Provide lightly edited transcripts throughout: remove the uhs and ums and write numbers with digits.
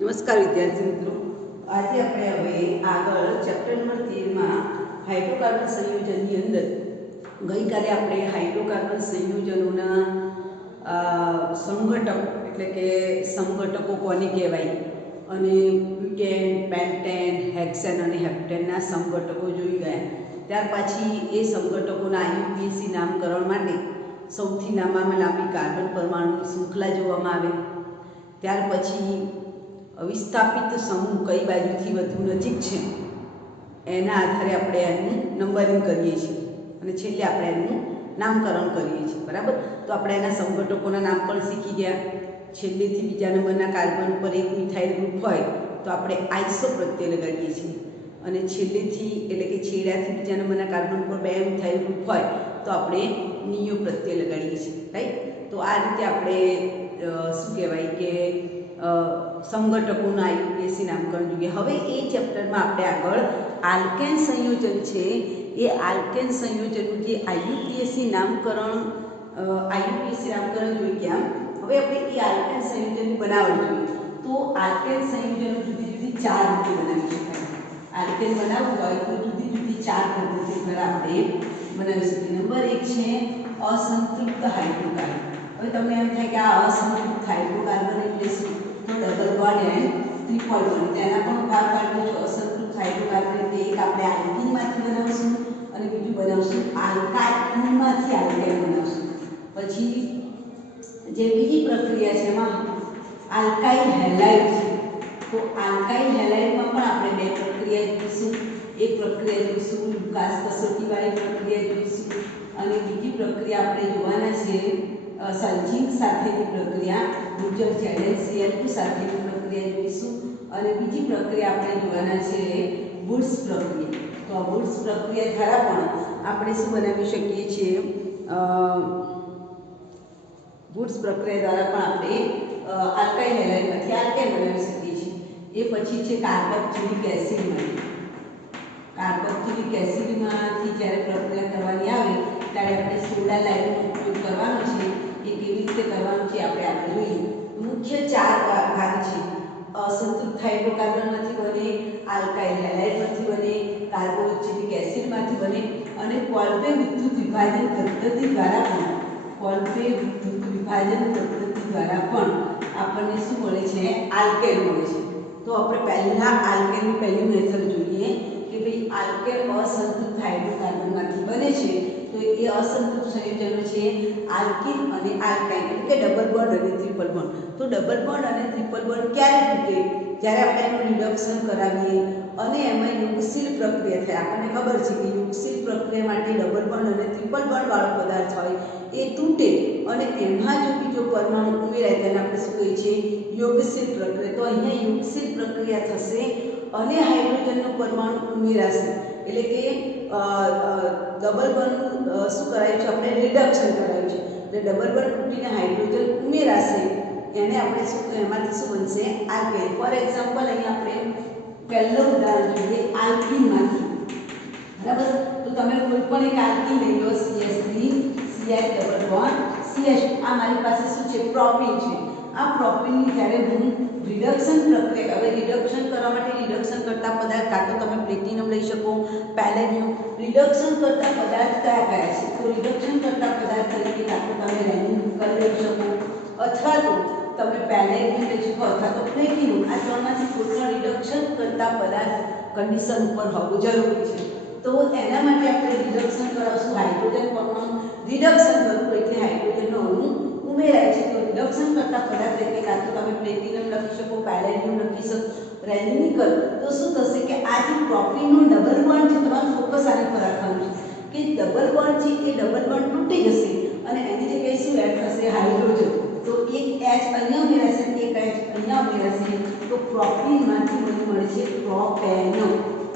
નમસ્કાર વિદ્યાર્થી મિત્રો, આજે આપણે હવે આગળ ચેપ્ટર નંબર 13 માં હાઇડ્રોકાર્બન સંયોજનની અંદર ગઈકાલે આપણે હાઇડ્રોકાર્બન સંયોજનોના સંઘટકો એટલે કે સંઘટકો કોને કહેવાય અને બ્યુટેન, પેન્ટેન, હેક્સેન અને હેપ્ટેનના સંઘટકો જોઈ ગયા. ત્યાર પછી એ સંઘટકોના IUPAC નામકરણ માટે સૌથી લાંબામાં લાંબી કાર્બન પરમાણુની શૃંખલા જોવામાં આવે. ત્યાર પછી વિસ્થાપિત સમૂહ કઈ બાજુથી વધુ નજીક છે એના આધારે આપણે એનું નંબરિંગ કરીએ છીએ અને છેલ્લે આપણે એનું નામકરણ કરીએ છીએ. બરાબર, તો આપણે એના સંઘટકોના નામ પણ શીખી ગયા. છેલ્લેથી બીજા નંબરના કાર્બન પર એક મિથાઇલ ગ્રુપ હોય તો આપણે આઇસો પ્રત્યય લગાડીએ છીએ અને છેલ્લેથી એટલે કે છેડાથી બીજા નંબરના કાર્બન પર બે મિથાઇલ ગ્રુપ હોય તો આપણે નિયો પ્રત્યય લગાડીએ છીએ. રાઈટ, તો આ રીતે આપણે શું કહેવાય કે સંઘટકોના IUPAC નામકરણ જોઈએ. હવે એ ચેપ્ટરમાં આપણે આગળ આલ્કેન સંયોજન છે એ આલ્કેન સંયોજનનું જે IUPAC નામકરણ જોઈ ગયા. હવે આપણે એ આલ્કેન સંયોજનની બનાવટ જોઈએ. તો આલ્કેન સંયોજનો જુદી જુદી 4 રીતે બનાવી શકાય. આલ્કેન બનાવવું હોય તો જુદી જુદી 4 પદ્ધતિ દ્વારા આપણે બનાવી શકીએ. નંબર 1 છે અસંતૃપ્ત હાઇડ્રોકાર્બન. હવે તમને એમ થાય કે આ અસંતૃપ્ત હાઇડ્રોકાર્બન એટલે શું? તો double bond and triple bond તેના પણ ભાગ પાડવો છે. અસંતૃપ્ત હાઇડ્રોકાર્બન એટલે એક આપણે આલ્કીનમાંથી બનાવશું અને બીજું બનાવશું આલ્કાઇનમાંથી આલ્કેન બનાવશું. પછી જે બીજી પ્રક્રિયા છે એમાં આલ્કાઇલ હેલાઇડ છે. તો આલ્કાઇલ હેલાઇડમાં પણ આપણે બે પ્રક્રિયા જોઈશું. એક પ્રક્રિયા જોઈશું લુકાસ કસોટીવાળી પ્રક્રિયા જોઈશું અને બીજી પ્રક્રિયા આપણે જોવાના છે સલ્ઝિંગ સાથેની પ્રક્રિયા મુજબ ZnCl2 સાથેની પ્રક્રિયા જોઈશું અને બીજી પ્રક્રિયા આપણે જોવાના છે વુડ્સ પ્રક્રિયા. તો આ વુડ્સ પ્રક્રિયા દ્વારા પણ આપણે શું બનાવી શકીએ છીએ? વુડ્સ પ્રક્રિયા દ્વારા પણ આપણે આલ્કાઇલ હેલાઇડમાંથી આલ્કેન બનાવી શકીએ છીએ. એ પછી છે કાર્બોક્સિલિક એસિડમાંથી. કાર્બોક્સિલિક એસિડમાંથી જ્યારે પ્રક્રિયા કરવાની આવે ત્યારે આપણે સોડા લાઇમનો ઉપયોગ કરવાનો છે. એ કેવી રીતે કરવાનું છે આપણે આગળ જોઈએ. મુખ્ય 4 ભાગ છે. અસંતૃપ્ત હાઇડ્રોકાર્બનમાંથી બને, આલ્કાઇલ હેલાઇડમાંથી બને, કાર્બોક્સિલિક એસિડમાંથી બને અને કોલ્બે વિદ્યુત વિભાજન પદ્ધતિ દ્વારા પણ આપણને શું મળે છે? આલ્કેન મળે છે. તો આપણે પહેલા આલ્કેનની પહેલી મેથડ જોઈએ કે ભાઈ આલ્કેન અસંતૃપ્ત હાઇડ્રોકાર્બનમાંથી બને છે. તો એ અસંતૃપ્ત સંયોજનો છે આલ્કીન અને આલ્કાઇન એટલે કે ડબલ બોન્ડ અને ટ્રિપલ બોન્ડ. તો ડબલ બોન્ડ અને ટ્રિપલ બોન્ડ ક્યારે તૂટે? જ્યારે આપણે એનું રિડક્શન કરાવીએ અને એમાં યુગશીલ પ્રક્રિયા થાય. આપણને ખબર છે કે યુગશીલ પ્રક્રિયા માટે ડબલ બોન્ડ અને ટ્રિપલ બોન્ડ વાળો પદાર્થ હોય એ તૂટે અને એમાં જો બીજો પરમાણુ ઉમેરાય તેને આપણે શું કહીએ છીએ? યોગશીલ પ્રક્રિયા. તો અહીંયા યોગશીલ પ્રક્રિયા થશે અને હાઇડ્રોજનનો પરમાણુ ઉમેરાશે એટલે કે ડબલ બોન્ડ શું કરાયું છે? આપણે રિડક્શન કરાયું છે. એટલે ડબલ બોન્ડ તૂટીને હાઇડ્રોજન ઉમેરાશે એને આપણે શું એમાંથી શું બનશે? આલ્કેન. ફોર એક્ઝામ્પલ અહીંયા આપણે પહેલું ઉદાહરણ જોઈએ આલ્કીનમાંથી. બરાબર, તો તમે કોઈ પણ એક આલ્કીન લઈ લો CH3 CH double bond CH. આ મારી પાસે શું છે? પ્રોપીન છે. આ પ્રોપીનની જ્યારે હું રિડક્શન પ્રક્રિયા હવે રિડક્શન કરવા માટે રિડક્શન કરતા પદાર્થ કાં તો તમે પ્લેટિનમ લઈ શકો, પેલેડિયમ. રિડક્શન કરતા પદાર્થ કયા કયા છે? તો રિડક્શન કરતા પદાર્થ તરીકે કાં તો તમે રેન્યુકલ લઈ શકો અથવા તો તમે પેલેડિયમ લઈ શકો અથવા તો પ્લેટિનમ. આ ત્રણમાંથી કોઈ પણ રિડક્શન કરતા પદાર્થ કન્ડિશન ઉપર હોવું જરૂરી છે. તો એના માટે આપણે રિડક્શન કરાવશું હાઇડ્રોજન પરમાણુ. રિડક્શન કરવું એટલે હાઇડ્રોજનનો અણુ ઉમેરાય છે. તો રિડક્શન કરતા પદાર્થ એટલે કાં તો તમે પ્લેટિનમ લખી શકો, પેલેડિયમ લખી શકો, રેન્યુકલ. તો શું થશે કે આ જે પ્રોપીનનો ડબલ બોન્ડ છે, તમારું ફોકસ આની પર રાખવાનું છે કે ડબલ બોન્ડ છે એ ડબલ બોન્ડ તૂટી જશે અને એની જગ્યાએ શું એડ થશે? હાઇડ્રોજન. તો એક H અહીંયા ઉમેરાશે, એક H અહીંયા ઉમેરાશે. તો પ્રોપીનમાંથી મને મળે છે પ્રોપેન.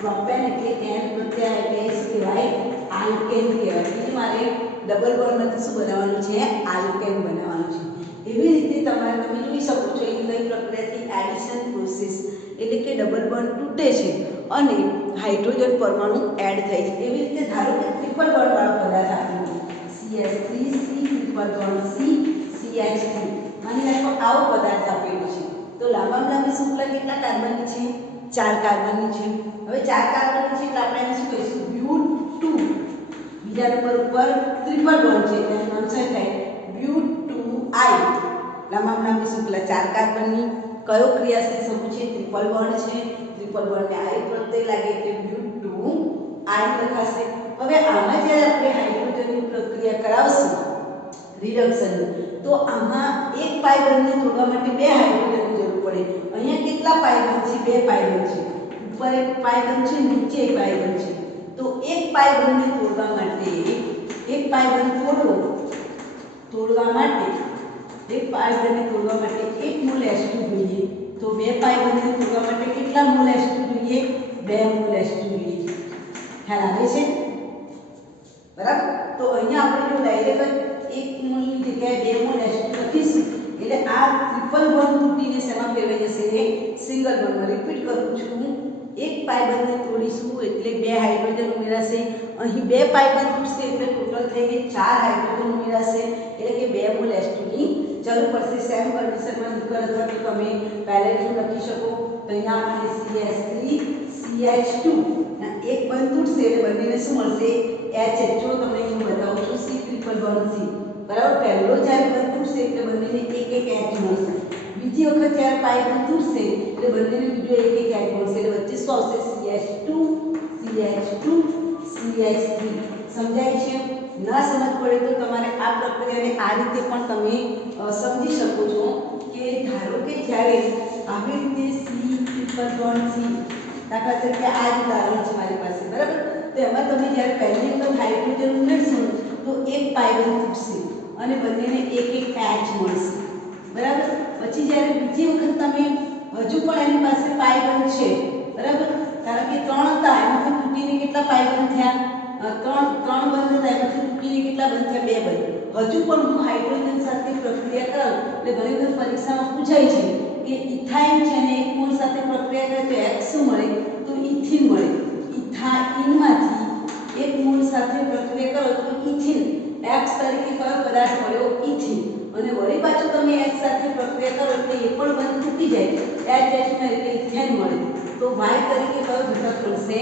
પ્રોપેન એટલે N પ્રત્યય એટલે શું કહેવાય? આલ્કેન કહેવાય. એટલે મારે ડબલ બોન્ડમાંથી શું બનાવવાનું છે? આલ્કેન બનાવવાનું છે. એવી રીતે તમે જોઈ શકો છો એ કઈ પ્રક્રિયાથી એડિશન પ્રોસેસ એટલે કે ડબલ બોન્ડ તૂટે છે અને હાઇડ્રોજન પરમાણુ એડ થાય છે. એવી રીતે ધારો કે ટ્રિપલ બોન્ડ વાળો પદાર્થ આપેલો CH3 C triple bond C CH3 માની રાખો આવો પદાર્થ આપેલો છે. તો લાંબામાં લાંબી શૃંખલા કેટલા કાર્બનની છે? 4 કાર્બનની છે. હવે 4 કાર્બનની છે એટલે આપણે એને શું કહીશું? બ્યૂટ 2. બીજા નંબર ઉપર ટ્રિપલ બોન્ડ છે એટલે એનું નામ શું થાય? બ્યૂટ 2I. લાંબામાં લાંબી શૃંખલા 4 કાર્બનની. કયો ક્રિયાશીલ સમૂહ છે? ટ્રિપલ બોન્ડ છે. ટ્રિપલ બોન્ડને I પ્રત્યય લાગે એટલે બ્યૂટ 2I લખાશે. હવે આમાં જ્યારે આપણે હાઇડ્રોજનની પ્રક્રિયા કરાવશું રિડક્શન, તો આમાં એક પાઈ બંધને તોડવા માટે 2 હાઇડ્રોજનની જરૂર પડે. અહીંયા કેટલા પાઈ બંધ છે? 2 પાઈ બંધ છે. ઉપર એક પાઈ બંધ છે, નીચે એક પાઈ બંધ છે. તો એક પાઈ બંધને તોડવા માટે એક પાઈ બંધ તોડવા માટે એક પાઈ બંધને તોડવા માટે 1 મોલ H2 જોઈએ. તો 2 પાઈ બંધને તોડવા માટે કેટલા મોલ H2 જોઈએ? 2 મોલ H2 જોઈએ. ખ્યાલ આવે છે? બરાબર. તો અહીંયા આપણે જો ડાયરેક્ટ 1 મોલની જગ્યાએ 2 મોલ H2 લખીશું એટલે આ ટ્રિપલ બોન્ડ તૂટીને શેમાં ફેરવાઈ જશે? સિંગલ બોન્ડમાં. રિપીટ કરું છું, એક પાઈ બંધને તોડીશું એટલે 2 હાઇડ્રોજન ઉમેરાશે. અહીં 2 પાઈ બંધ તૂટશે એટલે ટોટલ થઈને 4 હાઇડ્રોજન ઉમેરાશે એટલે કે 2 મોલ H2 ની જરૂર પડશે. સેમ કન્ડિશનમાં નીકળ અથવા તો તમે પહેલેથી લખી શકો. તો અહીંયા આપણે CH3 CH2 એક બંધ તૂટશે એટલે બંનેને શું મળશે? H. જો તમને હું બતાવું છું C ટ્રિપલ બોન્ડ C. બરાબર. પહેલો જ્યારે બંધ તૂટશે એટલે બંનેને એક H મળશે. બીજી વખત જ્યારે પાઈ બંધ તૂટશે એટલે બંનેને બીજો એક H મળશે એટલે વચ્ચે શું આવશે? CH2 CH3. સમજાય છે? ના સમજ પડે તો તમારે આ પ્રક્રિયાને આ રીતે પણ તમે સમજી શકો છો કે ધારો કે જ્યારે આવી રીતે C ટ્રિપલ બોન્ડ C, દાખલા તરીકે આ જ ઉદાહરણ છે મારી પાસે. બરાબર. તો એમાં તમે જ્યારે પહેલી વખત હાઇડ્રોજન ઉમેરશો તો એક પાઈ બંધ તૂટશે અને બંનેને એક H મળશે. બરાબર. પછી જ્યારે બીજી વખત તમે હજુ પણ એની પાસે પાઈ બંધ છે. બરાબર. કારણ કે 3 હતા એમાંથી તૂટીને કેટલા પાઈ બંધ થયા? 3 બંધ હતા એમાંથી તૂટીને કેટલા બંધ થયા? 2 બંધ. હજુ પણ હું હાઇડ્રોજન સાથે પ્રક્રિયા કરાવું એટલે ઘણી વખત પરીક્ષામાં પૂછાય છે કે ઇથાઇન છે ને એક મોલ સાથે પ્રક્રિયા કરે તો X શું મળે? તો ઇથિન મળે. ઇથાઇનમાંથી એક મોલ સાથે પ્રક્રિયા કરો તો ઇથિન, X તરીકે કયો પદાર્થ મળ્યો? ઇથિન. અને વળી પાછું તમે H સાથે પ્રક્રિયા કરો એટલે એ પણ બંધ તૂટી જાય H માં એટલે ઇથેન મળે. તો Y તરીકે કયો ઘટક મળશે?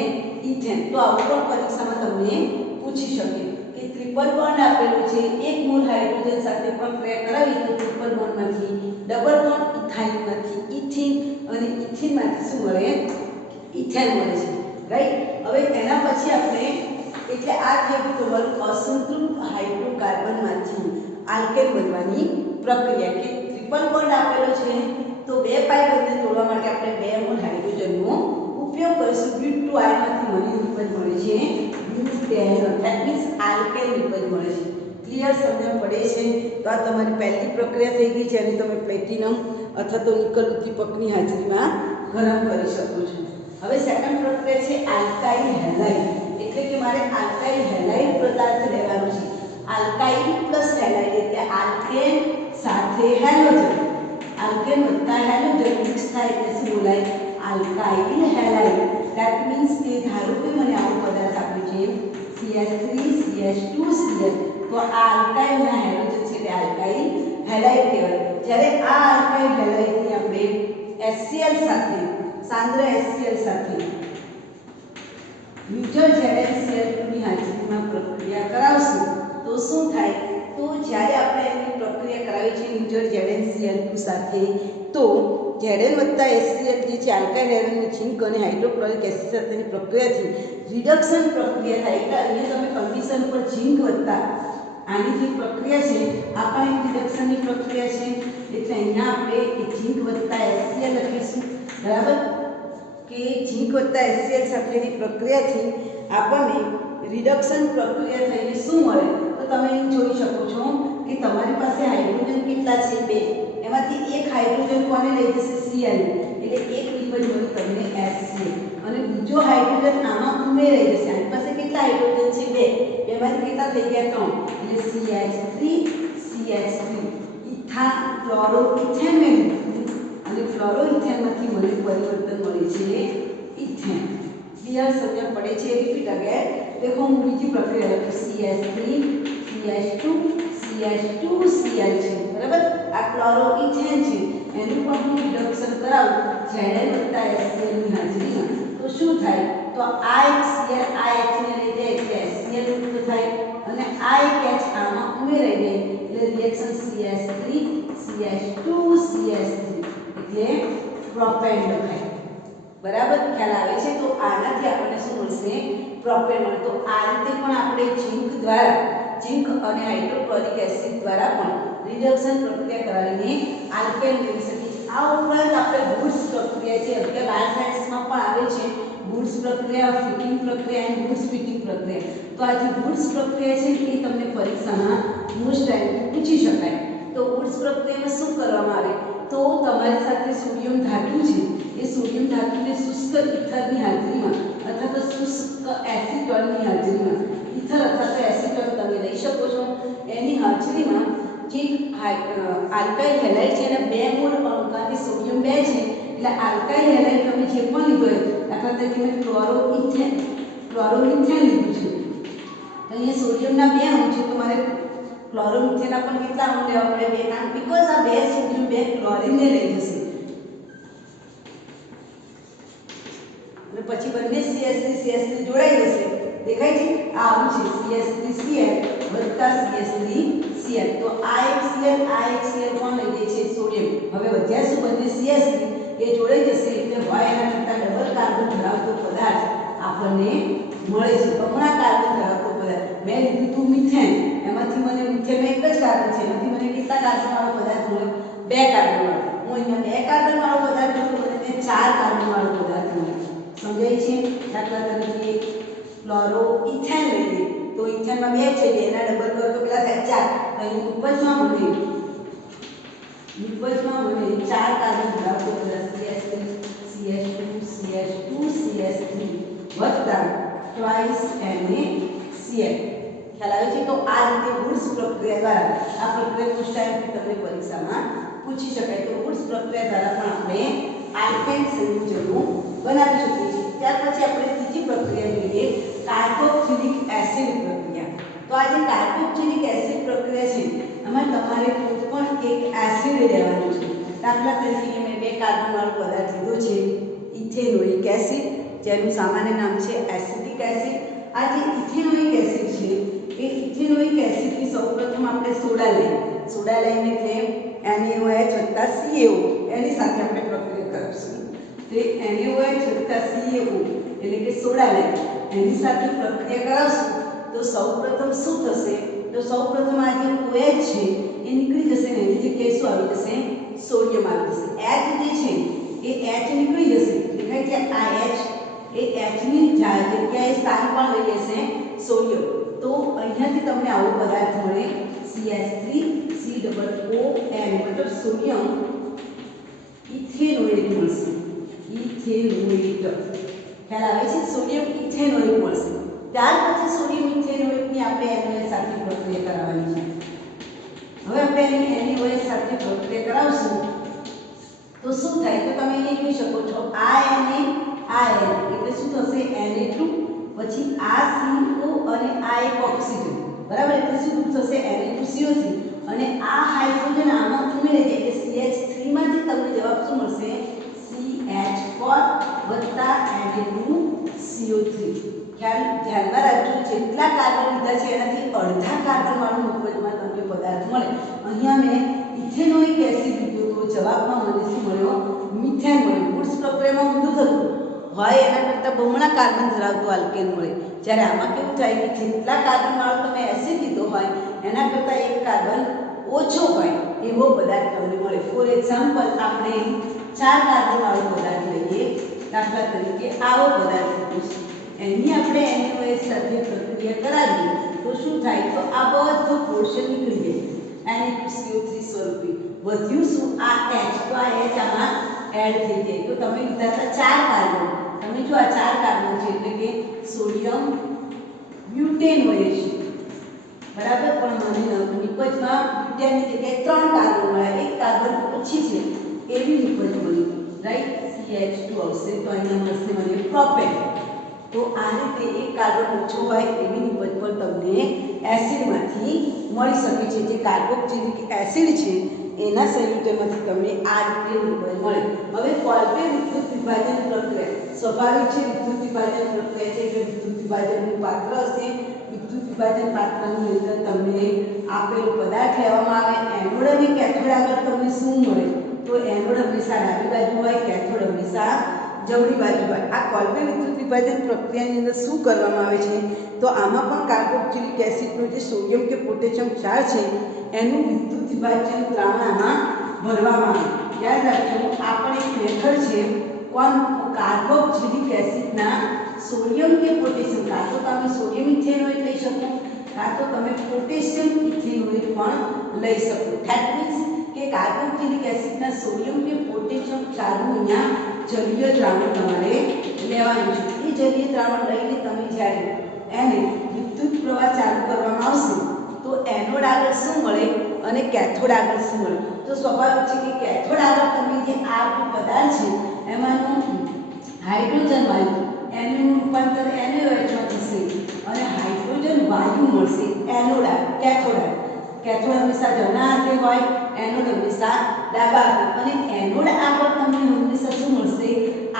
ઇથેન. તો આવું પણ પરીક્ષામાં તમને પૂછી શકે કે ટ્રિપલ બોન્ડ આપેલું છે, એક મોલ હાઇડ્રોજન સાથે પ્રક્રિયા કરાવી તો ટ્રિપલ બોન્ડમાંથી ડબલ બોન્ડ ઇથાઇનમાંથી ઇથિન અને ઇથિનમાંથી શું મળે? ઇથેન મળે છે. રાઈટ. હવે એના પછી આપણે એટલે આ થઈ ગયું તમારું અસંતૃપ્ત હાઇડ્રોકાર્બનમાંથી આલ્કેન બનવાની પ્રક્રિયા કે ટ્રિપલ બોન્ડ આપેલો છે તો 2 પાઈ બંધને તોડવા માટે આપણે 2 મોલ હાઇડ્રોજનનો ઉપયોગ કરીશું. બ્યૂટ 2I માંથી મને નિપજ મળે છે બ્યુટેનોલ. ધેટ મીન્સ આલ્કેન નિપજ મળે છે. ક્લિયર? સમજણ પડે છે? તો આ તમારી પહેલી પ્રક્રિયા થઈ ગઈ છે અને તમે પ્લેટિનમ અથવા તો નિકલ ઉદ્દીપકની હાજરીમાં ગરમ કરી શકો છો. હવે સેકન્ડ પ્રક્રિયા છે આલ્કાઇલ હેલાઇડ. એટલે કે મારે આલ્કાઇલ હેલાઇડ પદાર્થ લેવાનો છે. આલ્કાઇલ પ્લસ હેલાઇડ એટલે આલ્કેન સાથે હેલોજન. આલ્કેન વત્તા હેલોજન મિક્સ થાય એટલે શું બોલાય? Alkyl halide. ધેટ મીન્સ કે ધારો કે મને આવો પદાર્થ આપ્યો છે CH3 CH2 CH, તો આ આલ્કાઇલના હેલોજન છે એટલે આલ્કાઇલ હેલાઇડ કહેવાય. જ્યારે આ આલ્કાઇલ હેલાઇડની આપણે HCl સાથે સાંદ્ર HCl સાથે મ્યુચ્યુઅલ ZnCl2 ની હાજરીમાં પ્રક્રિયા કરાવશું તો શું થાય? તો જ્યારે આપણે એની પ્રક્રિયા કરાવી છે મ્યુચ્યુઅલ ZnCl2 સાથે તો Zn વત્તા HCl જે છે આલ્કાઇલ હેલાઇડની ઝિંક અને હાઇડ્રોક્લોરિક એસિડ સાથેની પ્રક્રિયાથી રિડક્શન પ્રક્રિયા થાય. એટલે અહીંયા તમે કન્ડિશન પર ઝિંક વત્તા આની જે પ્રક્રિયા છે આ પણ એક રિડક્શનની પ્રક્રિયા છે એટલે અહીંયા આપણે ઝિંક વત્તા HCl લખીશું. બરાબર. કે ઝિંક વત્તા HCl સાથેની પ્રક્રિયાથી આપણને રિડક્શન પ્રક્રિયા થઈને શું મળે? તો તમે અહીં જોઈ શકો છો કે તમારી પાસે હાઇડ્રોજન કેટલા છે? 2. એમાંથી એક હાઇડ્રોજન કોને લઈ જશે? Cl. એટલે એક નિપજ મળી તમને HCl અને બીજો હાઇડ્રોજન આમાં ઉમેરાઈ જશે. આની પાસે કેટલા હાઇડ્રોજન છે? 2. એમાંથી કેટલા થઈ ગયા? 3. એટલે CH3 ઇથા ક્લોરોઇથેન મેળવ્યું અને ક્લોરોઇથેનમાંથી મળેલું પરિવર્તન મળે છે ઇથેન. ક્લિયર? સમજણ પડે છે? Repeat again. देखो હું બીજી પ્રક્રિયા લખું CH3 CH2 CH2 Cl છે. બરાબર. આ ક્લોરોઇથેન છે એનું પણ હું રિડક્શન કરાવું Zn વત્તા HCl ની હાજરીમાં તો શું થાય તો આ એક Cl આ H ને લઈ જાય એટલે HCl મુક્ત થાય અને આ એક H આમાં ઉમેરાઈ જાય એટલે રિએક્શન CH3 CH2 CH3 એટલે પ્રોપેન લખાય બરાબર ખ્યાલ આવે છે તો આનાથી આપણને શું મળશે પ્રોપેન મળે તો આ રીતે પણ આપણે ઝિંક અને હાઇડ્રોક્લોરિક એસિડ દ્વારા પણ રિડક્શન પ્રક્રિયા કરાવીને આલ્કેન મેળવી શકીએ છીએ આ ઉપરાંત આપણે વુડ્સ પ્રક્રિયા છે કે બાયોસાયન્સમાં પણ આવે છે વુડ્સ પ્રક્રિયા ફિટિંગ પ્રક્રિયા અને વુડ્સ ફિટિંગ પ્રક્રિયા તો આ જે વુડ્સ પ્રક્રિયા છે એ તમને પરીક્ષામાં મોસ્ટ ટાઈમ પૂછી શકાય તો વુડ્સ પ્રક્રિયામાં શું કરવામાં આવે તો તમારી સાથે સોડિયમ ધાતુ છે એ સોડિયમ ધાતુને શુષ્ક ઇથરની હાજરીમાં અથવા તો શુષ્ક એસિટોનની હાજરીમાં ઇથર અથવા તો એસિટોન તમે લઈ શકો છો એની હાજરીમાં જે આલ્કાઇલ હેલાઇડ છે એના 2 મોલ અણુકાથી સોડિયમ 2 છે એટલે આલ્કાઇલ હેલાઇડ તમે જે પણ લીધો હોય દાખલા તરીકે મેં ક્લોરોમિથેન લીધું છે તો અહીંયા સોડિયમના 2 અણુ છે તો મારે ક્લોરોમિથેનના પણ કેટલા અણુ લેવા પડે 2 કારણ બીકોઝ આ 2 સોડિયમ 2 ક્લોરીનને લઈ જશે અને પછી બંને CH3 જોડાઈ જશે દેખાય છે આ આવું છે CH3Cl વત્તા CH3Cl તો આ એક Cl આ એક Cl કોણ લઈ જાય છે સોડિયમ હવે વધ્યા શું બંને CH3 એ જોડાઈ જશે એટલે હોય એના કરતા ડબલ કાર્બન ધરાવતો પદાર્થ આપણને મળે છે બમણા કાર્બન ધરાવતો પદાર્થ મેં લીધું હતું મિથેન એમાંથી મને મિથેનમાં એક જ કાર્બન છે એમાંથી મને કેટલા કાર્બન વાળો પદાર્થ મળ્યો 2 કાર્બન વાળો હું અહીંયા 2 કાર્બન વાળો પદાર્થ લઉં તો મને ત્યાં 4 કાર્બન વાળો પદાર્થ મળે સમજાય છે દાખલા તરીકે ક્લોરોઇથેન લઈએ તો ઇથેનમાં 2 છે એના ડબલ કરો તો પેલા થાય 4 અહીં ઉપજમાં મને 4 કાર્બન ધરાવતો પદાર્થ CH3 CH2 CH2 CH3 વત્તા ટ્વાઇસ NaCl ખ્યાલ આવે છે તો આ રીતે વુડ્સ પ્રક્રિયા દ્વારા આ પ્રક્રિયા મોસ્ટ ટાઈમ તમને પરીક્ષામાં પૂછી શકાય તો વુડ્સ પ્રક્રિયા દ્વારા પણ આપણે આલ્કેન સંયોજનો બનાવી શકીએ છીએ ત્યાર પછી આપણે ત્રીજી પ્રક્રિયા જોઈએ કાર્બોક્સિલિક એસિડ પ્રક્રિયા તો આ જે કાર્બોક્સિલિક એસિડ પ્રક્રિયા છે એમાં તમારે કોઈ પણ એક એસિડ લેવાનું છે દાખલા તરીકે મેં 2 કાર્બન વાળો પદાર્થ લીધો છે ઇથેનોઇક એસિડ જેનું સામાન્ય નામ છે એસિટિક એસિડ આ જે ઇથેનોઇક એસિડ છે એ ઇથેનોઇક એસિડની સૌપ્રથમ આપણે સોડા લઈને એટલે NaOH વત્તા CaO એની સાથે આપણે પ્રક્રિયા કરીશું તે NaOH વત્તા CaO એટલે કે સોડા લઈ એની સાથે પ્રક્રિયા કરાવશું તો સૌપ્રથમ શું થશે તો સૌપ્રથમ આ જે OH છે એ નીકળી જશે ને એની જગ્યાએ શું આવી જશે સોડિયમ આવી જશે H જે છે એ H નીકળી જશે દેખાય છે આ H એ H ની જગ્યાએ સ્થાન પણ લઈ લેશે સોડિયમ તો અહીંયાથી તમને આવો પદાર્થ મળે CH3COON મતલબ સોડિયમ ઇથેનોઇક મળશે ઇથેનોઇક ખ્યાલ આવે છે સોડિયમ ઇથેનોઇક મળશે ત્યાર પછી સોડિયમ ઇથેનોઇકની આપણે NaOH સાથે પ્રક્રિયા કરાવવાની છે હવે આપણે એની NaOH સાથે પ્રક્રિયા કરાવશું તો શું થાય તો તમે અહીં જોઈ શકો છો આ Na આ N એટલે શું થશે Na2 પછી આ CO અને આ એક ઓક્સિજન બરાબર એટલે શું થશે Na2CO3 અને આ હાઇડ્રોજન આમાં ઉમેરાઈ જાય એટલે CH3 માંથી તમને જવાબ શું મળશે CH4 વત્તા Na2CO3 ધ્યાનમાં રાખજો જેટલા કાર્બન લીધા છે એનાથી અડધા કાર્બન વાળું ઉપજમાં તમને પદાર્થ મળે અહીંયા મેં ઇથેનોઇક એસિડ લીધો તો જવાબમાં મને શું મળ્યો મિથેન મળ્યો વુડ્સ પ્રક્રિયામાં ઊંધું થતું હોય એના કરતાં બમણા કાર્બન ધરાવતો આલ્કેન મળે જ્યારે આમાં કેવું થાય કે જેટલા કાર્બન વાળો તમે એસિડ લીધો હોય એના કરતાં એક કાર્બન ઓછો હોય એવો પદાર્થ તમને મળે ફોર એક્ઝામ્પલ આપણે 4 કાર્બન વાળો પદાર્થ લઈએ દાખલા તરીકે આવો પદાર્થ લીધો છે એની આપણે NaOH સાથે પ્રક્રિયા કરાવીએ તો શું થાય તો આ બધો પોર્શન નીકળી જાય Na2CO3 સ્વરૂપે વધ્યું શું આ H તો આ H આમાં એડ થઈ જાય તો તમે લીધા હતા 4 કાર્બન તમે જો આ 4 કાર્બન છે એટલે કે સોડિયમ બ્યુટેનોઇક બરાબર પણ મને નિપજમાં બ્યુટેનની જગ્યાએ 3 કાર્બન મળ્યા એક કાર્બન ઓછી છે એવી નિપજ મળી રાઈટ CH2 આવશે તો અહીંયા મળશે મને પ્રોપેન તો આ રીતે એક કાર્બન ઓછો હોય એવી નિપજ પર તમને એસિડમાંથી મળી શકે છે જે કાર્બોક્સિલિક એસિડ છે એના સંયુક્તમાંથી તમને આ રીતે રૂપાય મળે। હવે કોલ્પે વિદ્યુત વિભાજન પ્રક્રિયા સ્વાભાવિક છે, વિદ્યુત વિભાજન પ્રક્રિયા છે એટલે વિદ્યુત વિભાજનનું પાત્ર હશે। વિદ્યુત વિભાજન પાત્રની અંદર તમને આપેલો પદાર્થ લેવામાં આવે, એનોડ અને કેથોડ આગળ તમને શું મળે? તો એનોડ હંમેશા ડાબી બાજુ હોય, કેથોડ હંમેશા જમણી બાજુ હોય। આ કોલ્પે વિદ્યુત વિભાજન પ્રક્રિયાની અંદર શું કરવામાં આવે છે? તો આમાં પણ કાર્બોક્સિલિક એસિડનો જે સોડિયમ કે પોટેશિયમ ક્ષાર છે એનું વિદ્યુત વિભાજન દ્રાવણ આમાં ભરવામાં આવે। યાદ રાખજો, આ પણ એક મેથડ છે। કોણ? કાર્બોક્સિલિક એસિડના સોડિયમ કે પોટેશિયમ, કાં તો તમે સોડિયમ ઇથેનોઇડ લઈ શકો, કાં તો તમે પોટેશિયમ ઇથેનોઇડ પણ લઈ શકો। ધેટ મીન્સ કે કાર્બોક્સિલિક એસિડના સોડિયમ કે પોટેશિયમ ક્ષારનું અહીંયા જલીય દ્રાવણ તમારે લેવાનું છે। એ જલીય દ્રાવણ લઈને તમે જ્યારે એને વિદ્યુત પ્રવાહ ચાલુ કરવામાં આવશે તો એનોડ આગળ શું મળે અને કેથોડ આગળ શું મળે? તો સ્વાભાવિક છે કે કેથોડ આગળ તમે જે આ પદાર્થ છે એમાંનું હાઇડ્રોજન વાયુ એનું રૂપાંતર NaOH થશે અને હાઇડ્રોજન વાયુ મળશે એનોડ કેથોડ આગળ। કેથોડ હંમેશા જમણા હાથે હોય, એનોડ હંમેશા ડાબા હાથે, અને એનોડ આગળ તમને હંમેશા શું મળશે?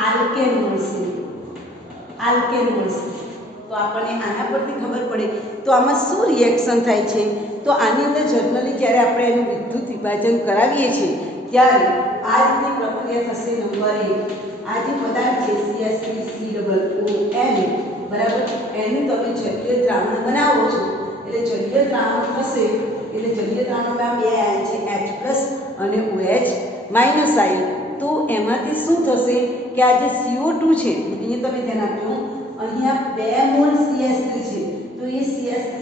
આલ્કેન મળશે, આલ્કેન મળશે। તો આપણને આના પરથી ખબર પડે તો આમાં શું રિએક્શન થાય છે? તો આની અંદર જનરલી જ્યારે આપણે એનું વિદ્યુત વિભાજન કરાવીએ છીએ ત્યારે આ રીતે પ્રક્રિયા થશે। નંબર 1, આ જે પદાર્થ છે CH3COONA બરાબર, એનું તમે જલીય દ્રાવણ બનાવો છો એટલે જલીય દ્રાવણ થશે એટલે જલીય દ્રાવણમાં બે આયન છે H+ અને OH- આયન। તો એમાંથી શું થશે કે આ જે CO2 છે અહીંયા તમે ધ્યાન આપજો, અહીંયા 2 મોલ CH3 છે તો એ CH3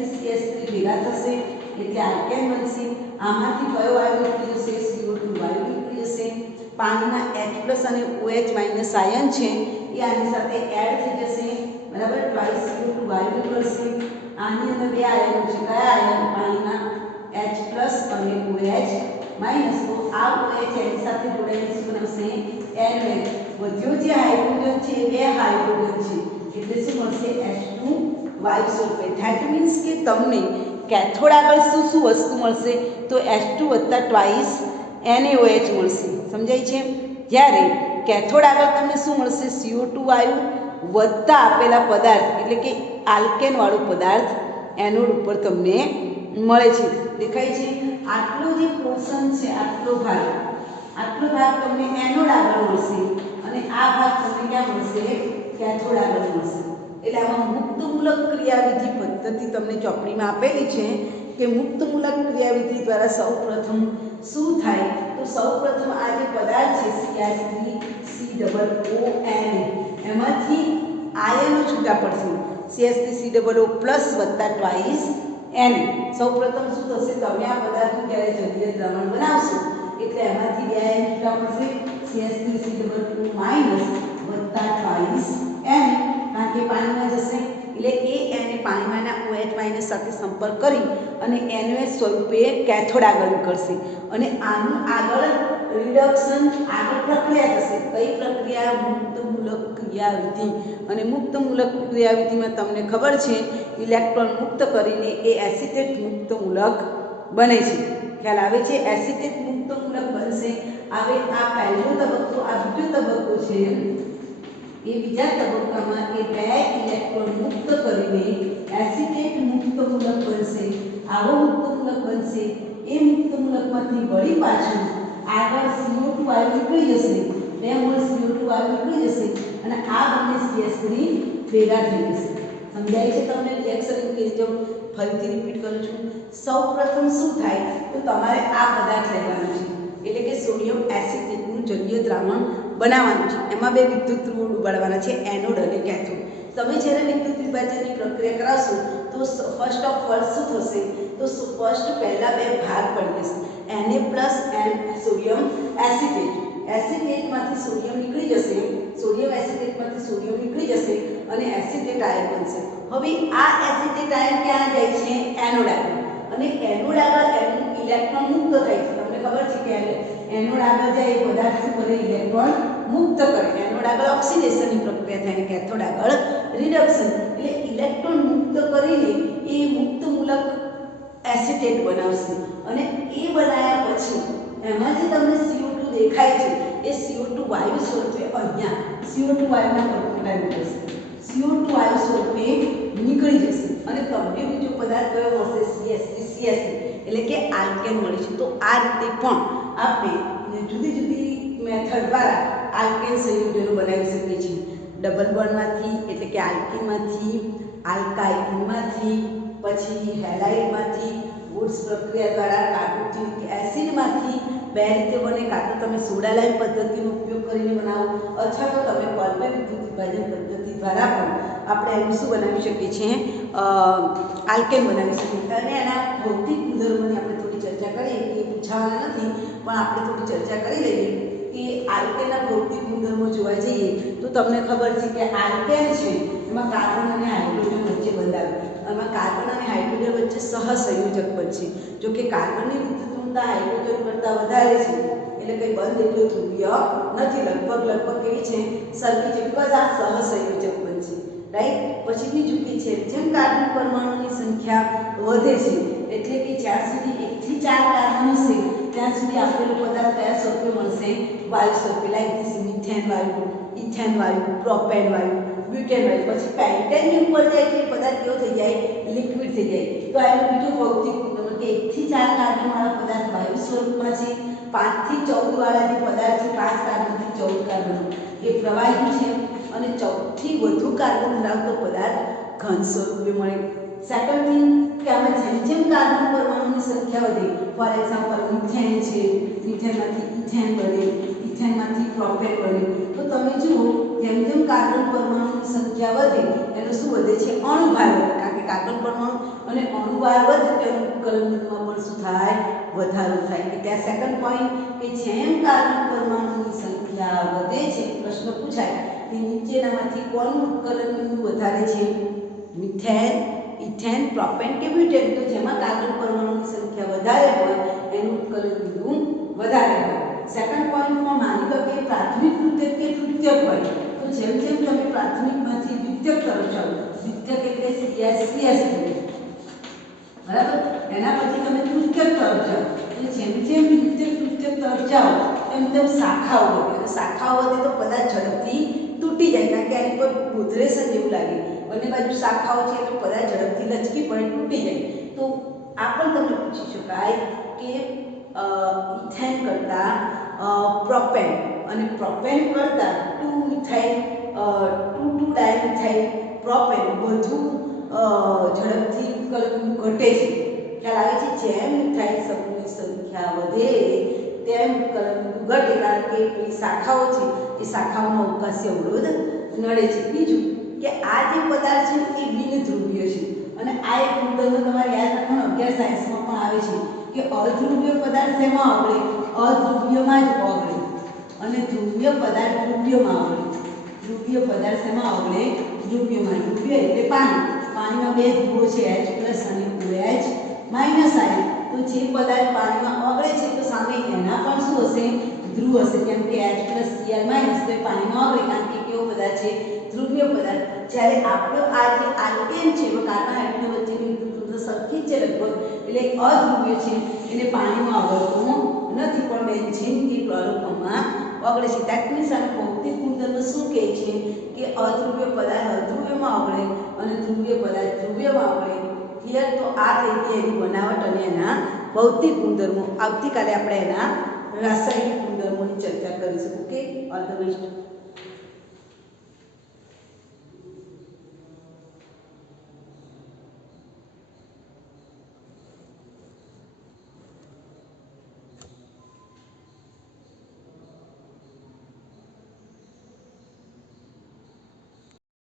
ભેગા થશે એટલે આલ્કેન બનશે। આમાંથી કયો વાયુ નીકળી જશે? CO2 વાયુ નીકળી જશે। પાણીના H+ અને OH- આયન છે એ આની સાથે એડ થઈ જશે બરાબર, ટ્વાઇસ CO2 વાયુ નીકળશે। આની અંદર બે આયનો છે, કયા આયન? પાણીના H+ અને OH-, તો આ OH એની સાથે જોડાઈને શું બનશે? NaOH। વધ્યો જે હાઇડ્રોજન છે બે હાઇડ્રોજન છે એટલે શું મળશે? H2 વાયુ સલ્ફેટ। ધેટ મીન્સ કે તમને કેથોડ આગળ શું શું વસ્તુ મળશે? તો H2 વત્તા ટ્વાઇસ NaOH મળશે। સમજાય છે? જ્યારે કેથોડ આગળ તમને શું મળશે? CO2 વાયુ વત્તા આપેલા પદાર્થ એટલે કે આલ્કેન વાળું પદાર્થ એનોડ ઉપર તમને મળે છે। દેખાય છે? આટલો જે પોર્શન છે, આટલો ભાગ તમને એનોડ આગળ મળશે અને આ ભાગ તમને ક્યાં મળશે? કેથોડ આગળ મળશે। એટલે આમાં મુક્તમૂલક ક્રિયાવિધિ પદ્ધતિ તમને ચોપડીમાં આપેલી છે કે મુક્તમૂલક ક્રિયાવિધિ દ્વારા સૌપ્રથમ શું થાય? તો સૌપ્રથમ આ જે પદાર્થ છે CH3COONA એમાંથી આયનો છૂટા પડશે CH3COO+ વત્તા ટ્વાઇસ Na। સૌપ્રથમ શું થશે? તમે આ પદાર્થનું જ્યારે જલીય દ્રાવણ બનાવશો એટલે એમાંથી બે આયન છૂટા પડશે CH3COO- વત્તા ટ્વાઇસ Na, કારણ કે પાણીમાં જશે એટલે એ Na પાણીમાંના OH- સાથે સંપર્ક કરી અને NaOH સ્વરૂપે કેથોડ આગળ નીકળશે અને આનું આગળ રિડક્શન આગળ પ્રક્રિયા થશે। કઈ પ્રક્રિયા? મુક્તમૂલક ક્રિયાવિધિ। અને મુક્તમૂલક ક્રિયાવિધિમાં તમને ખબર છે ઇલેક્ટ્રોન મુક્ત કરીને એ એસિટેટ મુક્તમૂલક બને છે। ખ્યાલ આવે છે? એસિટેટ મુક્તમૂલક બનશે। હવે આ પહેલો તબક્કો, આ બીજો તબક્કો છે એ બીજા તબક્કામાં એ બે ઇલેક્ટ્રોન મુક્ત કરીને એસિટેટ મુક્તમૂલક બનશે। આવો મુક્તમૂલક બનશે, એ મુક્તમૂલકમાંથી વળી પાછું આગળ CO2 વાયુ નીકળી જશે, 2 મોલ CO2 વાયુ નીકળી જશે અને આ બંને CH3 ભેગા થઈ જશે। સમજાય છે તમને રિએક્શન કેવી રીતે? ફરીથી રિપીટ કરું છું। સૌપ્રથમ શું થાય? તો તમારે આ પદાર્થ લેવાનો છે એટલે કે સોડિયમ એસિટેટનું જલીય દ્રાવણ બનાવવાનું છે। એમાં બે વિદ્યુત ધ્રુવો ઉબાડવાના છે, એનોડ અને કેથોડ। તમે જ્યારે વિદ્યુત વિભાજનની પ્રક્રિયા કરાવશો તો ફર્સ્ટ ઓફ ઓલ શું થશે? તો ફર્સ્ટ પહેલા બે ભાગ પડી જશે Na+ એન્ડ સોડિયમ એસિટેટ। એસિટેટમાંથી સોડિયમ નીકળી જશે, સોડિયમ એસિટેટમાંથી સોડિયમ નીકળી જશે અને એસિટેટ આયન બનશે। હવે આ એસિટેટ આયન ક્યાં જાય છે? એનોડ આગળ, અને એનોડ આગળ એનું ઇલેક્ટ્રોન મુક્ત થાય છે। તમને ખબર છે કે એનોડ આગળ જાય એ પદાર્થ શું કરે? ઇલેક્ટ્રોન મુક્ત કરે। એનોડ આગળ ઓક્સિડેશનની પ્રક્રિયા થાય, કેથોડ આગળ રિડક્શન। એટલે ઇલેક્ટ્રોન મુક્ત કરીને એ મુક્તમૂલક એસિટેટ બનાવશે અને એ બનાવ્યા પછી એમાં જે તમને CO2 દેખાય છે એ CO2 વાયુ સ્વરૂપે અહીંયા CO2 વાયુના પરપોટા નીકળશે, CO2 વાયુ સ્વરૂપે નીકળી જશે અને તમને બીજો પદાર્થ કયો મળશે? CH3 એટલે કે આલ્કેન મળે છે. તો આ રીતે પણ આપણે જુદી જુદી મેથડ દ્વારા આલ્કેન સંયોજનો બનાવી શકીએ છીએ. ડબલ બોન્ડમાંથી એટલે કે આલ્કીનમાંથી, આલ્કાઇલમાંથી, પછી હેલાઇડમાંથી, વુડ્સ પ્રક્રિયા દ્વારા કાર્બોક્સિલિક એસિડમાંથી બે રીતે બને. કાં તો તમે સોડા લાઈમ પદ્ધતિનો ઉપયોગ કરીને બનાવો અથવા તો તમે કોલબે વિદ્યુત વિભાજન પદ્ધતિ દ્વારા પણ આપણે એનું શું બનાવી શકીએ છીએ? આલ્કેન બનાવી શકીએ. અને એના ભૌતિક ગુણધર્મોની આપણે થોડી ચર્ચા કરીએ કે પૂછાવાના નથી, પણ આપણે થોડી ચર્ચા કરી લઈએ કે આલ્કેનના ભૌતિક ગુણધર્મો જોવા જઈએ તો તમને ખબર છે કે આલ્કેન છે એમાં કાર્બન અને હાઇડ્રોજન વચ્ચે બંધાવે. એમાં કાર્બન અને હાઇડ્રોજન વચ્ચે સહસંયોજક બનશે. જો કે કાર્બનની વિદ્યુતઋણતા હાઇડ્રોજન કરતાં વધારે છે એટલે કંઈ બંધ એટલો ધ્રુવીય નથી. લગભગ કેવી છે? સરખી છે, બસ આ સહસંયોજક બનશે. રાઈટ. પછી બીજું કે છે જેમ કાર્બન પરમાણુની સંખ્યા વધે છે એટલે કે જ્યાં સુધી 1 થી 4 કાર્બન હશે ત્યાં સુધી આપેલો પદાર્થ કયા સ્વરૂપે મળશે? વાયુ સ્વરૂપે. લાઈક ધીસ મિથેન વાયુ, ઇથેન વાયુ, પ્રોપેન વાયુ, બ્યુટેન વાયુ. પછી પેન્ટેનની ઉપર જાય એટલે પદાર્થ કેવો થઈ જાય? લિક્વિડ થઈ જાય. તો એનો બીજો ભૌતિક ગુણધર્મ કે 1 થી 4 કાર્બન વાળા પદાર્થ વાયુ સ્વરૂપમાં છે, 5 થી 14 વાળા જે પદાર્થ છે, 5 કાર્બનથી 14 કાર્બન એ પ્રવાહી છે, અને 14 થી વધુ કાર્બન ધરાવતો પદાર્થ ઘન સ્વરૂપે મળે. સેકન્ડ થિંગ કે આમાં જેમ જેમ કાર્બન પરમાણુની સંખ્યા વધે, ફોર એક્ઝામ્પલ મિથેન છે, મિથેનમાંથી ઇથેન બને, ઇથેનમાંથી પ્રોપેન બને. તો તમે જુઓ જેમ જેમ કાર્બન પરમાણુની સંખ્યા વધે એનો શું વધે છે? અણુભાર વધે. કારણ કે કાર્બન પરમાણુ અને અણુભાર વધે તેનું ગલનબિંદુમાં પણ શું થાય? વધારો થાય. કે ત્યાં સેકન્ડ પોઈન્ટ કે જેમ કાર્બન પરમાણુની સંખ્યા વધે છે, પ્રશ્ન પૂછાય કે નીચેનામાંથી કોનું ગલનબિંદુ વધારે છે? મિથેન, ઇથેન, પ્રોપેન કે બ્યુટેન? તો જેમાં કાર્બન પરમાણુની સંખ્યા વધારે હોય એનું ગલનબિંદુ વધારે હોય. સેકન્ડ પોઈન્ટમાં માની લો કે પ્રાથમિક તૃતીયક કે તૃતીયક હોય તો જેમ જેમ તમે પ્રાથમિકમાંથી દ્વિતીયક તરફ જાઓ, દ્વિતીયક એટલે CH3 બરાબર, એના પછી તમે તૃતીયક તરફ જાઓ એટલે જેમ જેમ તૃતીયક તરફ જાઓ તેમ તેમ શાખાઓ વધે. અને શાખાઓ વધે તો પદાર્થ ઝડપથી તૂટી જાય. કારણ કે એની પર ગોધરેશન જેવું લાગે. બંને બાજુ શાખાઓ છે એટલે પદાર્થ ઝડપથી લચકી પડે, તૂટી જાય. તો આ પણ તમને પૂછી શકાય કે ઇથેન કરતાં પ્રોપેન અને પ્રોપેન કરતાં 2-2-ડાયમિથાઇલ પ્રોપેન વધુ ઝડપથી ગલનબિંદુ ઘટે છે. ખ્યાલ આવે છે? જેમ મિથાઇલ સમૂહની સંખ્યા વધે તેમ ગલનબિંદુ ઘટે. કારણ કે પેલી શાખાઓ છે એ શાખાઓનો અવકાશી અવરોધ નડે છે. બીજું કે આ જે પદાર્થ છે એ બિનધ્રુવીય છે. અને આ એક મુદ્દો તમારે યાદ રાખવાનો 11 સાયન્સમાં પણ આવે છે કે અધ્રુવીય પદાર્થ શેમાં ઓગળે? અધ્રુવીયમાં જ ઓગળે. અને ધ્રુવીય પદાર્થ ધ્રુવીયમાં ઓગળે. ધ્રુવીય પદાર્થ શેમાં ઓગળે? ધ્રુવીયમાં. ધ્રુવીય એટલે પાણી. પાણીમાં બે ધ્રુવો છે, H+ અને OH-. તો જે પદાર્થ પાણીમાં ઓગળે છે તો સામે એના પણ શું હશે? ધ્રુવ હશે. કેમ કે H+ Cl- તો એ પાણીમાં ઓગળે. કારણ કે કેવો પદાર્થ છે? ધ્રુવીય પદાર્થ. જ્યારે આપણો આ જે આલ્કેન છે કાર્બન હાઇડ્રોજન વચ્ચેની વિદ્યુતઋણતા સરખી જ છે લગભગ, એટલે અધ્રુવીય છે, એને પાણીમાં ઓગળતું નથી, પણ બેન્ઝીન કે ક્લોરોફોર્મમાં ઓગળે છે. દેટ મીન્સ આનો ભૌતિક ગુણધર્મ શું કહે છે કે અધ્રુવીય પદાર્થ અધ્રુવીયમાં ઓગળે અને ધ્રુવીય પદાર્થ ધ્રુવીયમાં ઓગળે. ક્લિયર? તો આ થઈ ગઈ એની બનાવટ અને એના ભૌતિક ગુણધર્મો. આવતીકાલે આપણે એના રાસાયણિક ગુણધર્મોની ચર્ચા કરીશું. Okay, all the best.